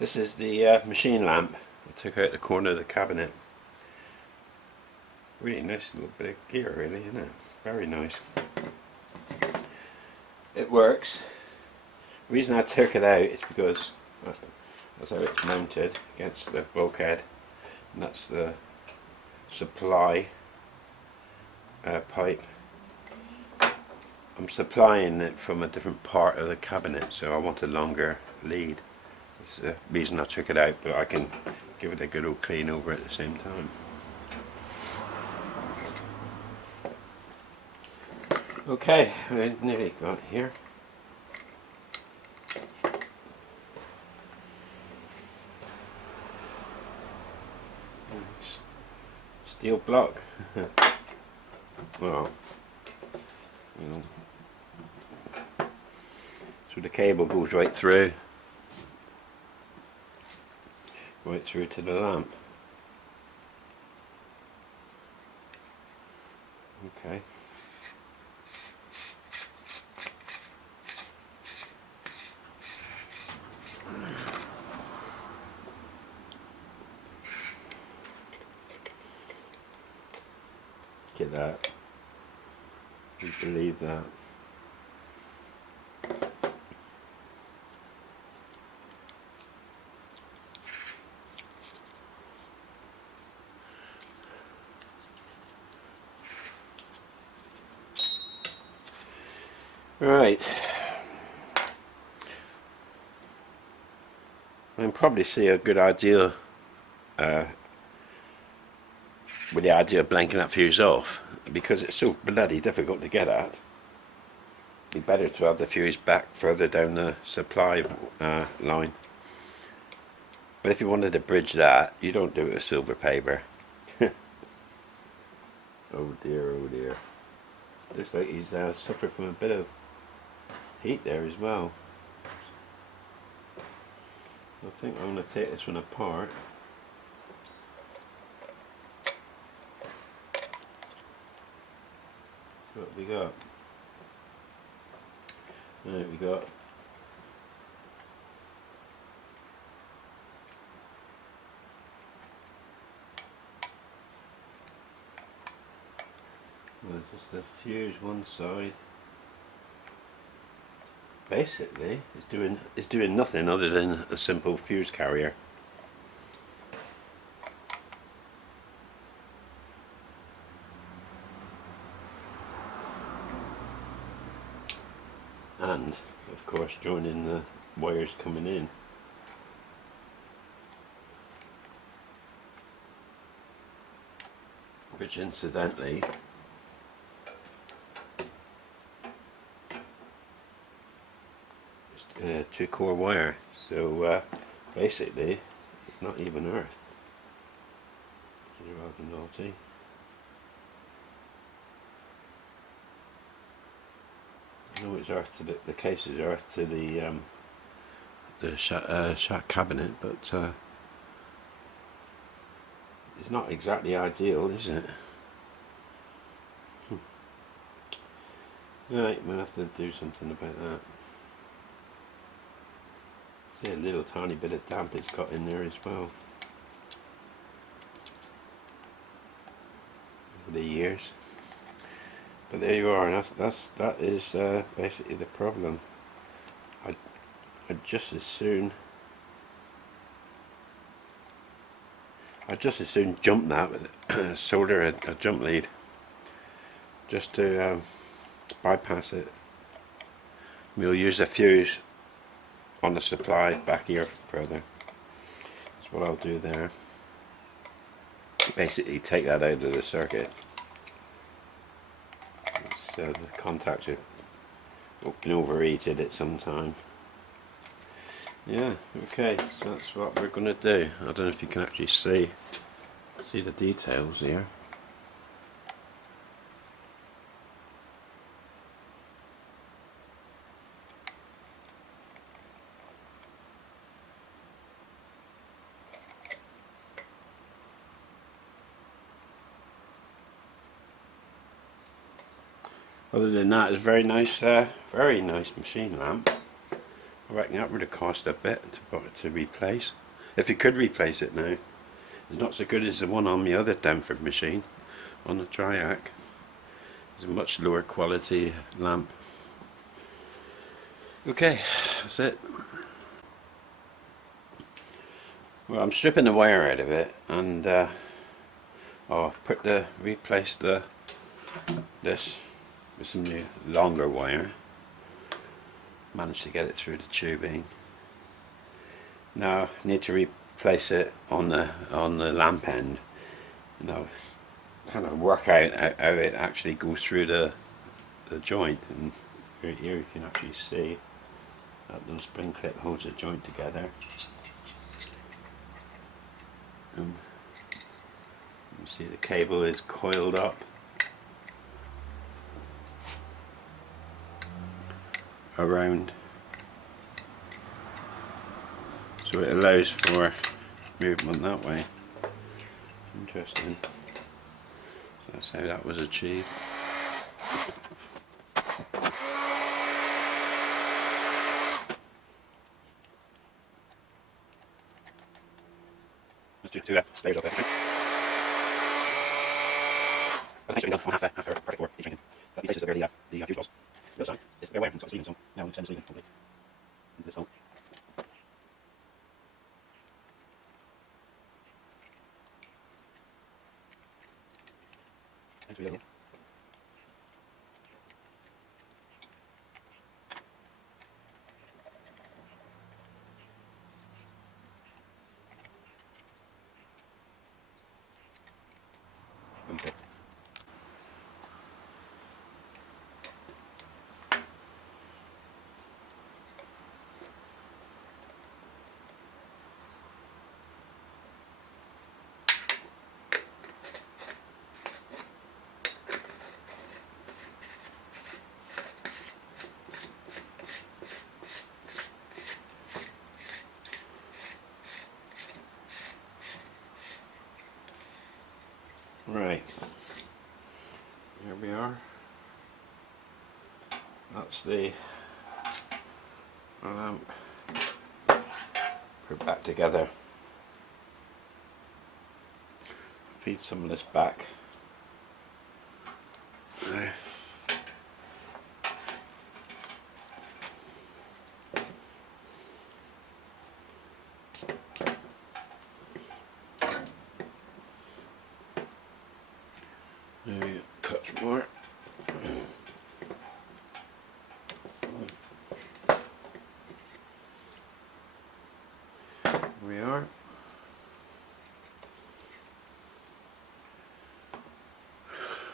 This is the machine lamp I took out the corner of the cabinet. Really nice little bit of gear, really, isn't it? Very nice. It works. The reason I took it out is because that's how it's mounted against the bulkhead, and that's the supply pipe. I'm supplying it from a different part of the cabinet, so I want a longer lead. That's the reason I took it out, but I can give it a good old clean over at the same time. Okay, I nearly got here. Steel block. Well, you know, so the cable goes right through to the lamp. Okay. Look at that. You believe that? Right. I can probably see a good idea with the idea of blanking that fuse off, because it's so bloody difficult to get at. It'd be better to have the fuse back further down the supply line. But if you wanted to bridge that, you don't do it with silver paper. Oh dear, oh dear. Looks like he's suffered from a bit of heat there as well. I think I'm going to take this one apart. What have we got? Right, we got just the fuse one side. Basically, it's doing nothing other than a simple fuse carrier. And of course joining the wires coming in. Which incidentally is 2-core wire, so basically it's not even earthed. Rather naughty. I know it's earthed to the case is earthed to the shack cabinet, but it's not exactly ideal, is it? Right, we'll have to do something about that. See, a little tiny bit of damp it's got in there as well over the years. But there you are, and that is basically the problem. I'd just as soon jump that with solder a jump lead, just to bypass it. We'll use a fuse on the supply back here further. That's what I'll do there. Basically take that out of the circuit. So the contacts have been overheated at some time. Yeah, okay, so that's what we're going to do. I don't know if you can actually see the details here. Other than that, it's a very nice machine lamp. I reckon that would have cost a bit to replace. If you could replace it now. It's not so good as the one on the other Denford machine, on the Triac. It's a much lower quality lamp. Okay, that's it. Well, I'm stripping the wire out of it, and I'll replace this with some new longer wire. Managed to get it through the tubing. Now I need to replace it on the lamp end. Now kind of work out how it actually goes through the joint, and here you can actually see that little spring clip holds the joint together. And you see the cable is coiled up around, so it allows for movement that way. Interesting. So that's how that was achieved. Let's do two layers of it. That's done on half perfect for each ring. That places where the fuse was. The other side is bare wire, so it's sleeving, so now we'll send the sleeving complete into this hole. Into the other one. Okay. Right, here we are. That's the lamp put back together. Feed some of this back there. Maybe a touch more. Here we are.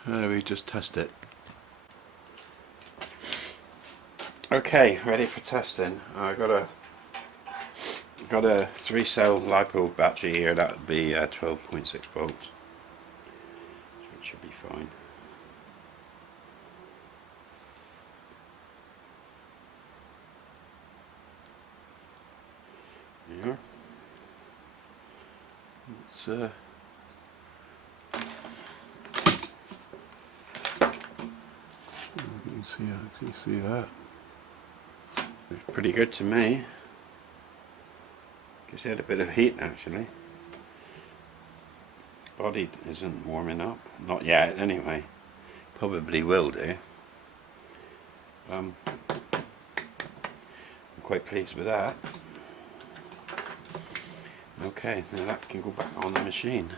We just test it. Okay, ready for testing. I got a 3-cell LiPo battery here. That would be 12.6 volts. It should be fine. There. Let's you see that? It's pretty good to me. Just had a bit of heat actually. Body isn't warming up, not yet anyway. Probably will do. I'm quite pleased with that. Okay, now that can go back on the machine.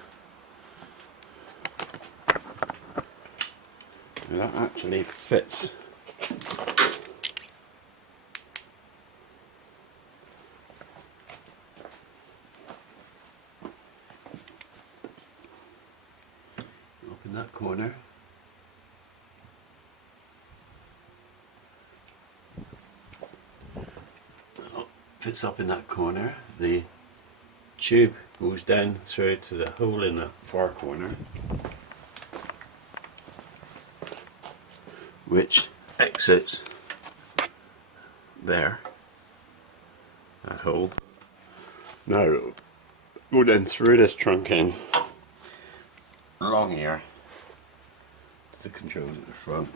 Now that actually fits. In that corner. Oh, fits up in that corner. The tube goes down through to the hole in the far corner, which exits there, that hole. Now it'll go down through this trunk in along here to the controls at the front.